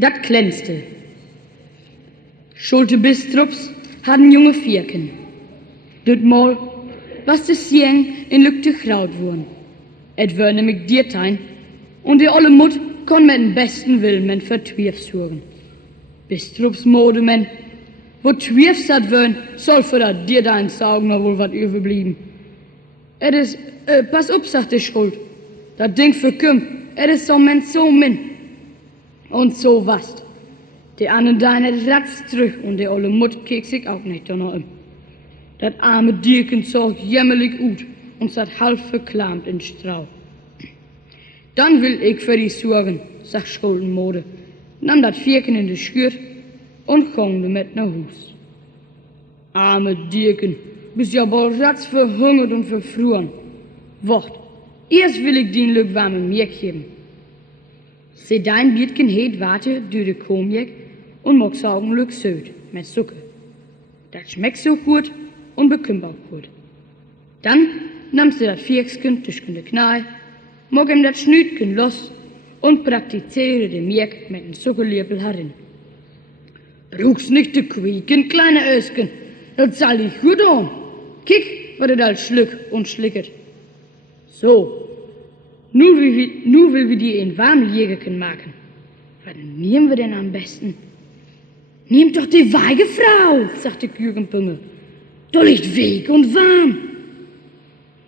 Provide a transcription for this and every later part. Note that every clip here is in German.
Dat glänzte. Schulte Bistrups hadden junge Vierken. Dit Mal was de Sieng in Lückte graut worden. Et wär nämlich Diertein und die olle Mut kon mit den besten Willen vertwirf sorgen. Bistrups Modemen, wo twirfs dat wern, soll für dat Diertein saugen noch wohl wat überblieben. Et is, pass up, sagte Schuld. Dat Ding für Küm, et is so men so min. Und so was. Die anderen deine ratz zurück und die olle Mut kiek sich auch nicht danach um. Dat arme Dierken zog jämmerlich ut und sat halb verklammt in Strau. Dann will ich für die sorgen, sagt Schuldenmode, nahm dat Vierken in de Schür und ging damit nach Hus. Arme Dierken, bist ja wohl ratz verhungert und verfroren. Wort, erst will ich den Lück warme Mirk geben. Se dein Bietken heet warte durch de Komjek und mag saugen Lück söd mit Zucker. Dat schmeckt so gut und bekümmert gut. Dann nahm sie dat Vierksken zwischen de Knall, mag ihm dat Schnütken los und praktiziere de Mirk mit den Zuckerliebel herin. Brauchst nicht de Quieken, kleine Ösken, das soll dich gut an. Kick, wat er als Schlück und schlickert. So, nu will wir die in warm Jägerken machen. Was nehmen wir denn am besten? Nehmt doch die weige Frau, sagte Kügenpüngel. Da liegt weg und warm.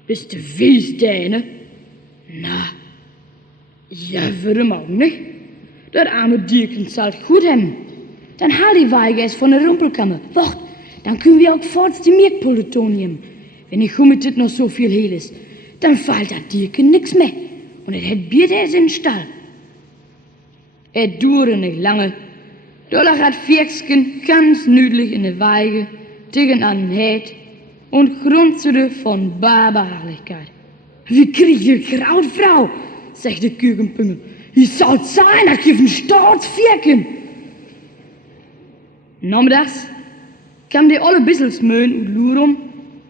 Bist du wies, Däne? Na, ja, warum auch nicht? Das arme Dierken zahlt gut hem. Dann hal die Weige es von der Rumpelkammer. Wacht, dann können wir auch forts die Mirkpulletonium. Wenn ich mit dit noch so viel hehl ist, dann fällt das Dierken nix mehr. Und es hätt Bier der in den Stall. Dure nicht lange. Da lag das Vierksken ganz nüdlich in der Weige, tegen an den Hät und grunzte von Barbarlichkeit. Wie krieg ich Kraut, Frau? sagte Kügenpüngel. Wie soll's sein, das gibt ein Storz Vierken. Nachmittags kam die olle Bisselsmöen und Lurum,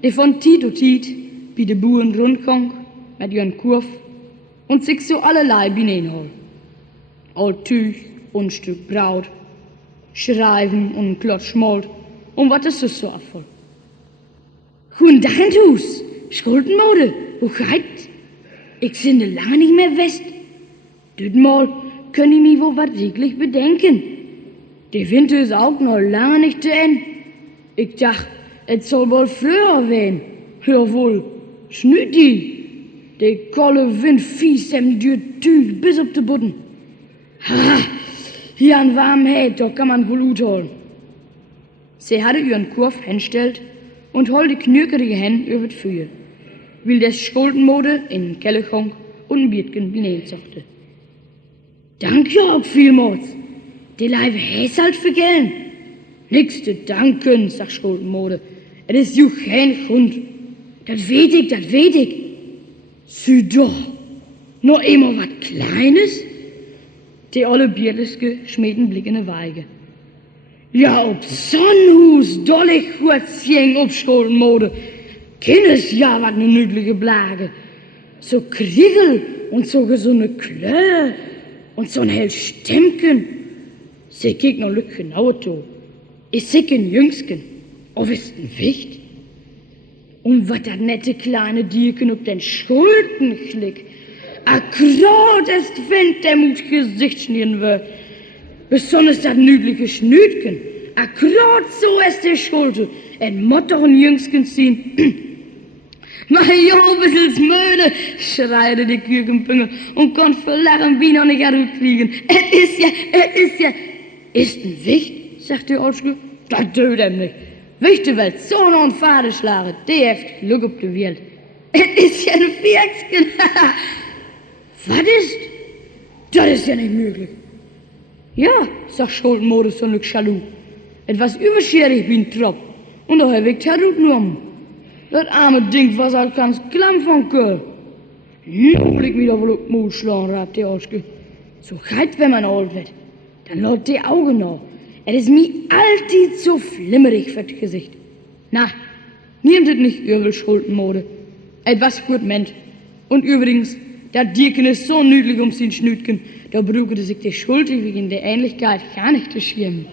die von Tit und Tit wie de Buren rundkong mit ihren Kurf und sich so allerlei bineenhol. All Tüch und Stück Braut, Schreiben und Klotz Schmold und wat ist das so abvoll? Guten Tag in Hus, Schuldenmode, wo geht? Ich sinde lange nicht mehr west. Dütmal können ich mich wohl wat wirklich bedenken. Der Winter ist auch noch lange nicht zu Ende. Ich dacht, es soll wohl früher werden. Hör wohl, Schnütti, der kolle Wind fies em dür Tüch bis auf den Boden. Ha, hier an warmen Hät, da kann man wohl gut holen. Sie hatte ihren Kurf hinstellt und holt die knürkerige Hände über das Feuer, weil das Schuldenmode in den Keller ging und ein Biertchen benehen zochte. Danke auch vielmals. Die Leibe häs halt vergellen. Nix zu danken, sagt Schuldenmode. Es ist ju kein Hund. Das weet ich. Sü doch, nur immer wat Kleines? Die olle Bierliske schmieden Blick in die Weige. Ja, ob Sonnhus, dolle Kurzjäng, ob Schuldenmode. Kindes ja wat ne nüdliche Blage. So Kriegel und so gesunde Klöhe und so ein hell Stimmken. Sie kiek noch lück genauer to. Ich sicken Jüngsken. Oh, wisst ein Wicht? Und wat dat nette kleine Dierken ob den Schulden schlick. Akkurat ist Wind, der Mut Gesicht schnieren wird. Besonders dat nüdliche Schnütken. Akkurat so ist der Schulde. Mott doch ein Jüngsken ziehen. Mein Jo, bissels Möde, schreite die Kükenpüngel und konnt verlachen wie noch nicht herumkriegen. Es ist ja. Ist ein Wicht, sagt die Olschke. Das tut ihm nicht. Wichte will Sohn und Vater schlagen, die heft Glück auf die Welt. Es ist ja ein Vierksken. Was ist? Das ist ja nicht möglich. Ja, sagt Schuldenmode so ein Schalu. Etwas überschierig wie ein Tropf. Und da hab ich Terut genommen. Das arme Ding was halt ganz klamm von Köl. Nu will ich mich doch wohl auf den Mund schlagen, rat die Olschke. So heit, wenn man alt wird. Dann laut die Augen noch. Es ist mir alltid so flimmerig für das Gesicht. Na, nehmt es nicht übel, Schuldenmode. Etwas gut meint. Und übrigens, der Dirken ist so nüdlich sein Schnütken, da brauchte sich die Schuld wegen der Ähnlichkeit gar nicht zu schämen.